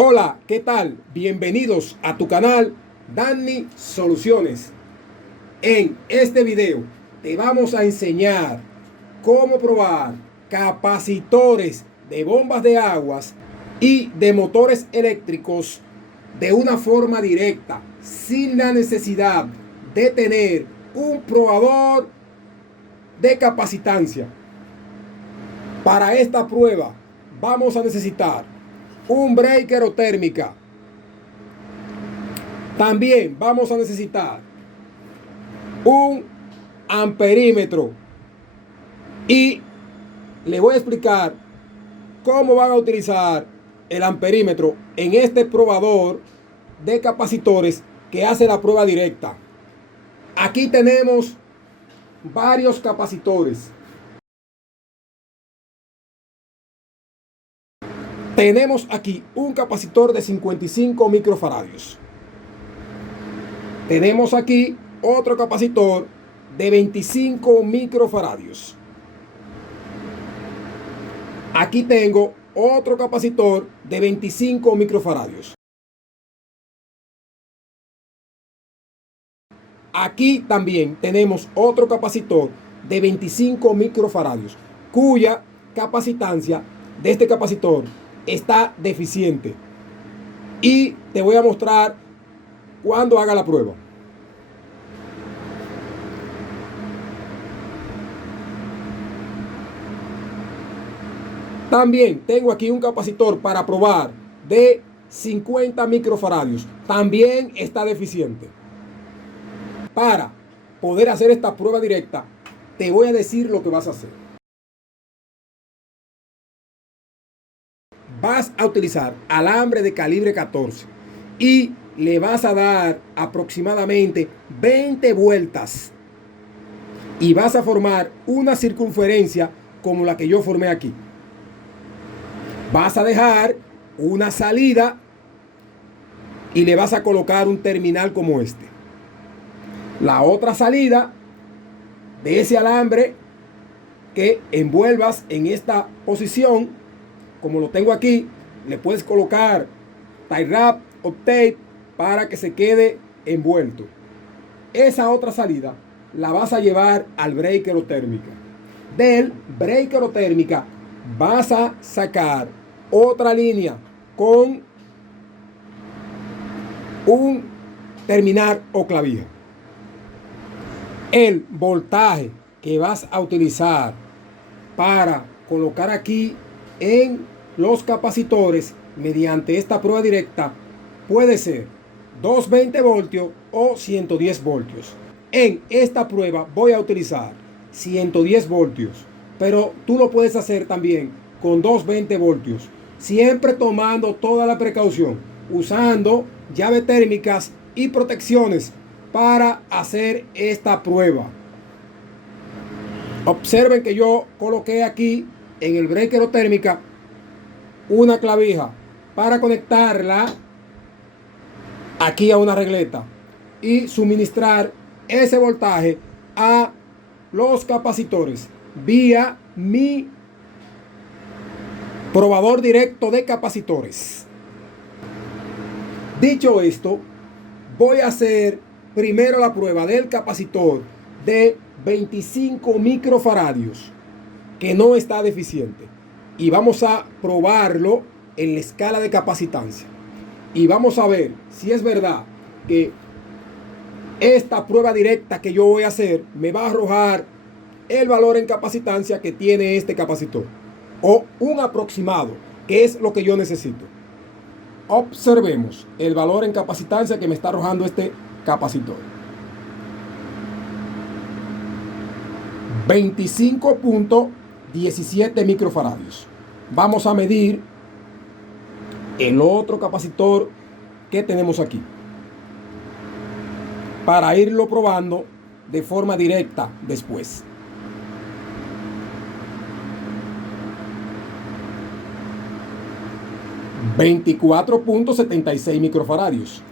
Hola, ¿qué tal? Bienvenidos a tu canal Danny Soluciones. En este video te vamos a enseñar cómo probar capacitores de bombas de aguas y de motores eléctricos de una forma directa, sin la necesidad de tener un probador de capacitancia. Para esta prueba vamos a necesitar un breaker o térmica. También vamos a necesitar un amperímetro y le voy a explicar cómo van a utilizar el amperímetro en este probador de capacitores que hace la prueba directa. Aquí tenemos varios capacitores. Tenemos aquí un capacitor de 55 microfaradios. Tenemos aquí otro capacitor de 25 microfaradios. Aquí tengo otro capacitor de 25 microfaradios. Aquí también tenemos otro capacitor de 25 microfaradios, cuya capacitancia de este capacitor está deficiente. Y te voy a mostrar cuando haga la prueba. También tengo aquí un capacitor para probar de 50 microfaradios. También está deficiente. Para poder hacer esta prueba directa, te voy a decir lo que vas a hacer. Vas a utilizar alambre de calibre 14 y le vas a dar aproximadamente 20 vueltas y vas a formar una circunferencia como la que yo formé aquí. Vas a dejar una salida y le vas a colocar un terminal como este. La otra salida de ese alambre que envuelvas en esta posición, como lo tengo aquí, le puedes colocar tie wrap o tape para que se quede envuelto. Esa otra salida la vas a llevar al breaker o térmica. Del breaker o térmica vas a sacar otra línea con un terminal o clavija. El voltaje que vas a utilizar para colocar aquí en los capacitores mediante esta prueba directa puede ser 220 voltios o 110 voltios. En esta prueba voy a utilizar 110 voltios, pero tú lo puedes hacer también con 220 voltios, siempre tomando toda la precaución, usando llaves térmicas y protecciones para hacer esta prueba. Observen que yo coloqué aquí en el breaker o térmica una clavija para conectarla aquí a una regleta y suministrar ese voltaje a los capacitores vía mi probador directo de capacitores. Dicho esto, voy a hacer primero la prueba del capacitor de 25 microfaradios que no está deficiente y vamos a probarlo en la escala de capacitancia y vamos a ver si es verdad que esta prueba directa que yo voy a hacer me va a arrojar el valor en capacitancia que tiene este capacitor o un aproximado, que es lo que yo necesito. Observemos el valor en capacitancia que me está arrojando este capacitor. 25.17 microfaradios. Vamos a medir el otro capacitor que tenemos aquí para irlo probando de forma directa después. $24.76 microfaradios.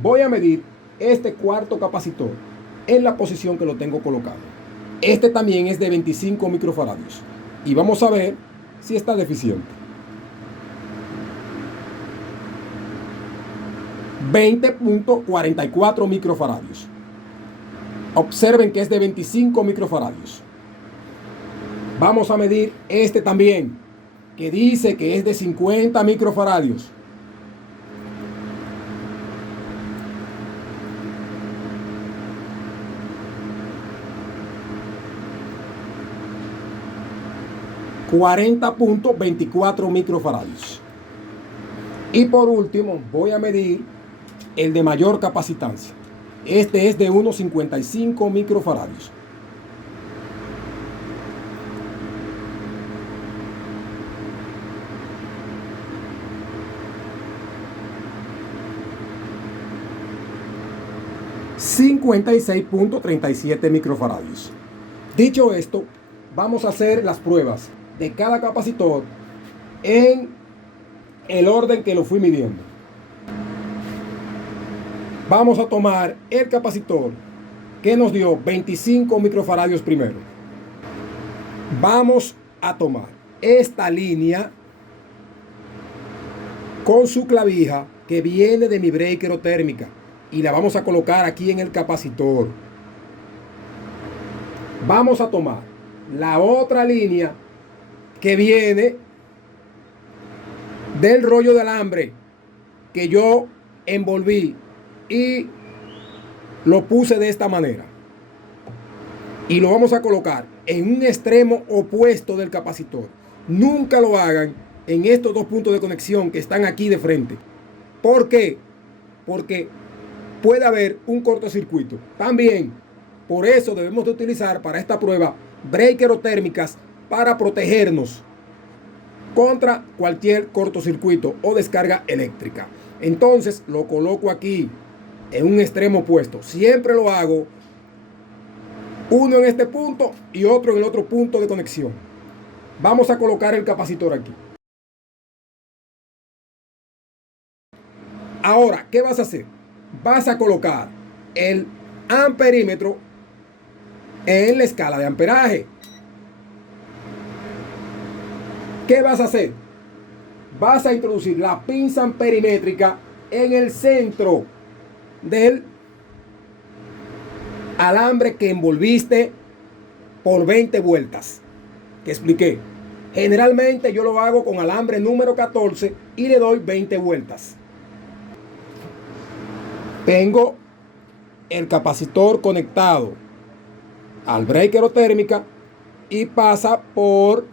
Voy a medir este cuarto capacitor en la posición que lo tengo colocado. Este también es de 25 microfaradios. Y vamos a ver si está deficiente. 20.44 microfaradios. Observen que es de 25 microfaradios. Vamos a medir este también, que dice que es de 50 microfaradios. ...40.24 microfaradios. Y por último voy a medir el de mayor capacitancia. Este es de unos 55 microfaradios. ...56.37 microfaradios. Dicho esto, vamos a hacer las pruebas de cada capacitor en el orden que lo fui midiendo. Vamos a tomar el capacitor que nos dio 25 microfaradios primero. Vamos a tomar esta línea con su clavija que viene de mi breaker térmica y la vamos a colocar aquí en el capacitor. Vamos a tomar la otra línea que viene del rollo de alambre que yo envolví y lo puse de esta manera, y lo vamos a colocar en un extremo opuesto del capacitor. Nunca lo hagan en estos dos puntos de conexión que están aquí de frente. ¿Por qué? Porque puede haber un cortocircuito. También por eso debemos de utilizar para esta prueba breakerotérmicas para protegernos contra cualquier cortocircuito o descarga eléctrica. Entonces lo coloco aquí en un extremo opuesto. Siempre lo hago uno en este punto y otro en el otro punto de conexión. Vamos a colocar el capacitor aquí. Ahora, ¿qué vas a hacer? Vas a colocar el amperímetro en la escala de amperaje. ¿Qué vas a hacer? Vas a introducir la pinza amperimétrica en el centro del alambre que envolviste por 20 vueltas que expliqué. Generalmente yo lo hago con alambre número 14 y le doy 20 vueltas. Tengo el capacitor conectado al breakerotérmica y pasa por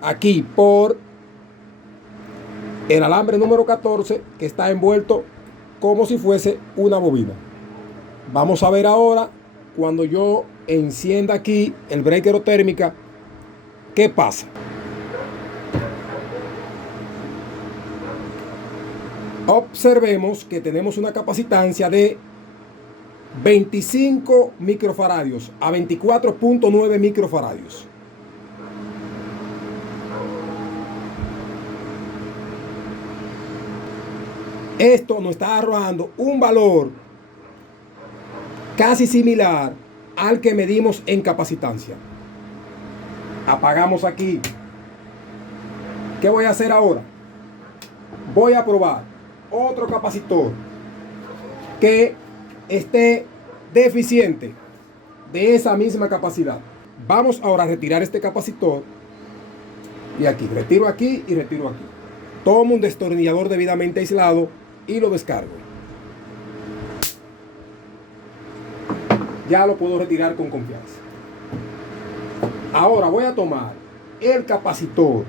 aquí, por el alambre número 14 que está envuelto como si fuese una bobina. Vamos a ver ahora, cuando yo encienda aquí el breakerotérmica, ¿qué pasa? Observemos que tenemos una capacitancia de 25 microfaradios a 24.9 microfaradios. Esto nos está arrojando un valor casi similar al que medimos en capacitancia. Apagamos aquí. ¿Qué voy a hacer ahora? Voy a probar otro capacitor que esté deficiente de esa misma capacidad. Vamos ahora a retirar este capacitor y aquí, retiro aquí y retiro aquí. Tomo un destornillador debidamente aislado y lo descargo. Ya lo puedo retirar con confianza. Ahora voy a tomar el capacitor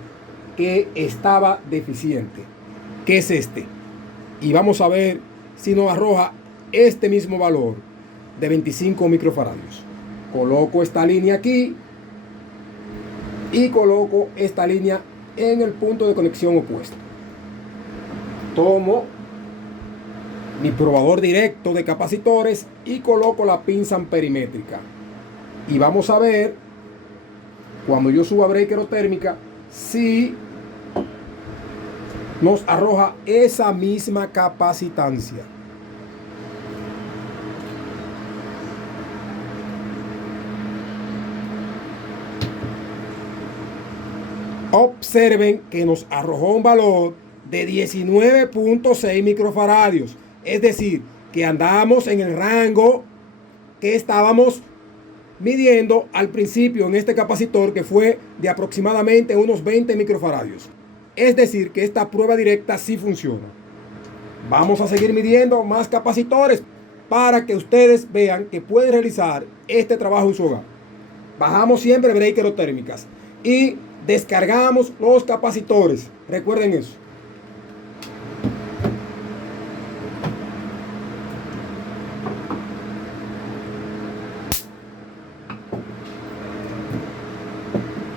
que estaba deficiente, que es este, y vamos a ver si nos arroja este mismo valor de 25 microfaradios. Coloco esta línea aquí y coloco esta línea en el punto de conexión opuesto. Tomo mi probador directo de capacitores y coloco la pinza amperimétrica. Y vamos a ver, cuando yo suba breakerotérmica, si nos arroja esa misma capacitancia. Observen que nos arrojó un valor de 19.6 microfaradios. Es decir, que andamos en el rango que estábamos midiendo al principio en este capacitor, que fue de aproximadamente unos 20 microfaradios. Es decir, que esta prueba directa sí funciona. Vamos a seguir midiendo más capacitores para que ustedes vean que pueden realizar este trabajo en su hogar. Bajamos siempre breakerotérmicas y descargamos los capacitores. Recuerden eso.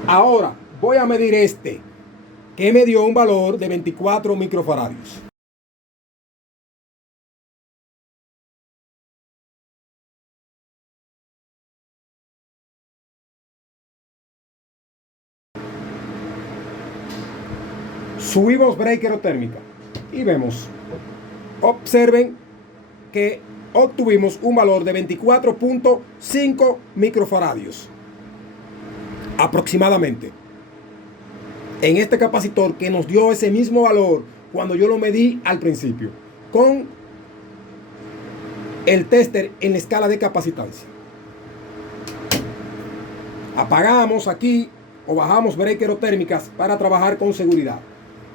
Ahora voy a medir este, que me dio un valor de 24 microfaradios. Subimos breakerotérmica y vemos. Observen que obtuvimos un valor de 24.5 microfaradios aproximadamente en este capacitor, que nos dio ese mismo valor cuando yo lo medí al principio con el tester en la escala de capacitancia. Apagamos aquí o bajamos breakerotérmicas para trabajar con seguridad.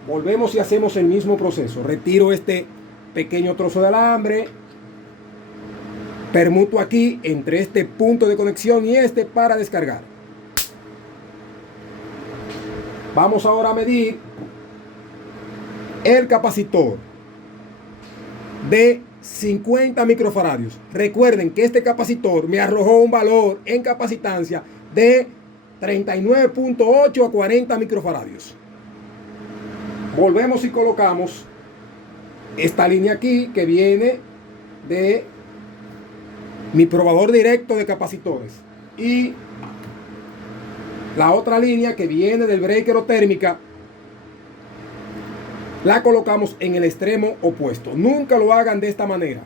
Volvemos y hacemos el mismo proceso. Retiro este pequeño trozo de alambre, permuto aquí entre este punto de conexión y este para descargar. Vamos ahora a medir el capacitor de 50 microfaradios. Recuerden que este capacitor me arrojó un valor en capacitancia de 39.8 a 40 microfaradios. Volvemos y colocamos esta línea aquí, que viene de mi probador directo de capacitores, y la otra línea que viene del breakerotérmica la colocamos en el extremo opuesto. Nunca lo hagan de esta manera,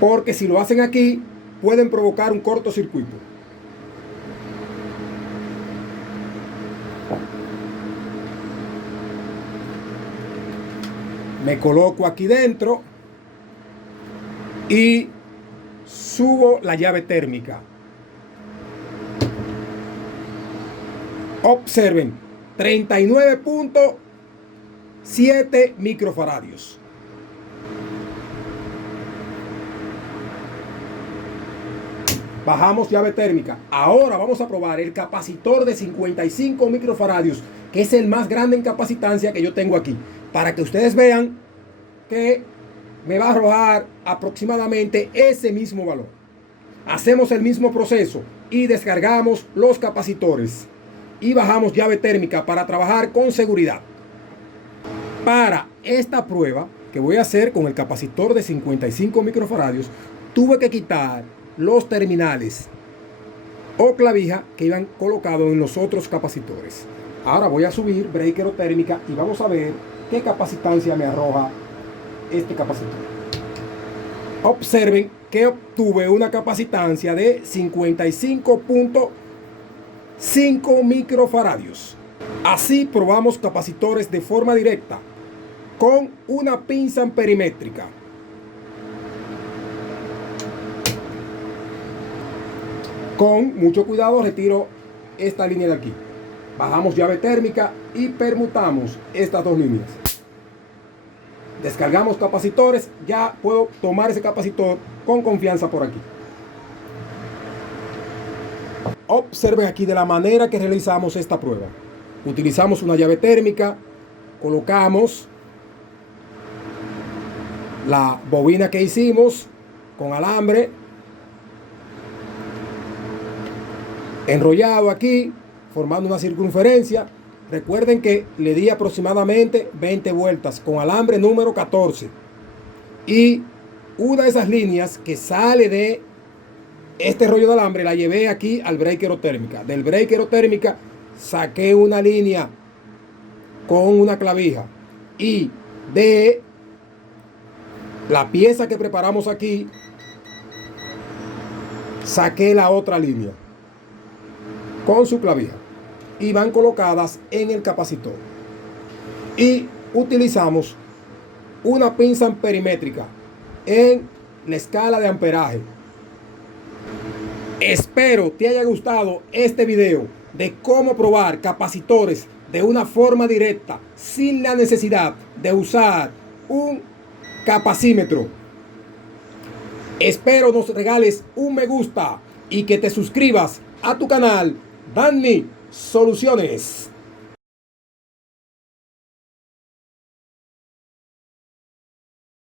porque si lo hacen aquí pueden provocar un cortocircuito. Me coloco aquí dentro y subo la llave térmica. Observen, 39.7 microfaradios. Bajamos llave térmica. Ahora vamos a probar el capacitor de 55 microfaradios, que es el más grande en capacitancia que yo tengo aquí, para que ustedes vean que me va a arrojar aproximadamente ese mismo valor. Hacemos el mismo proceso y descargamos los capacitores y bajamos llave térmica para trabajar con seguridad. Para esta prueba que voy a hacer con el capacitor de 55 microfaradios, tuve que quitar los terminales o clavija que iban colocados en los otros capacitores. Ahora voy a subir breakerotérmica y vamos a ver qué capacitancia me arroja este capacitor. Observen que obtuve una capacitancia de 55.5 microfaradios. Así probamos capacitores de forma directa con una pinza amperimétrica. Con mucho cuidado retiro esta línea de aquí. Bajamos llave térmica y permutamos estas dos líneas. Descargamos capacitores. Ya puedo tomar ese capacitor con confianza por aquí. Observen aquí de la manera que realizamos esta prueba. Utilizamos una llave térmica, colocamos la bobina que hicimos con alambre enrollado aquí, formando una circunferencia. Recuerden que le di aproximadamente 20 vueltas con alambre número 14. Y una de esas líneas que sale de este rollo de alambre la llevé aquí al breakerotérmica. Del breakerotérmica saqué una línea con una clavija. Y de la pieza que preparamos aquí saqué la otra línea con su clavija. y van colocadas en el capacitor. Y utilizamos una pinza amperimétrica en la escala de amperaje. Espero te haya gustado este video de cómo probar capacitores de una forma directa sin la necesidad de usar un capacímetro. Espero nos regales un me gusta y que te suscribas a tu canal Danny Soluciones.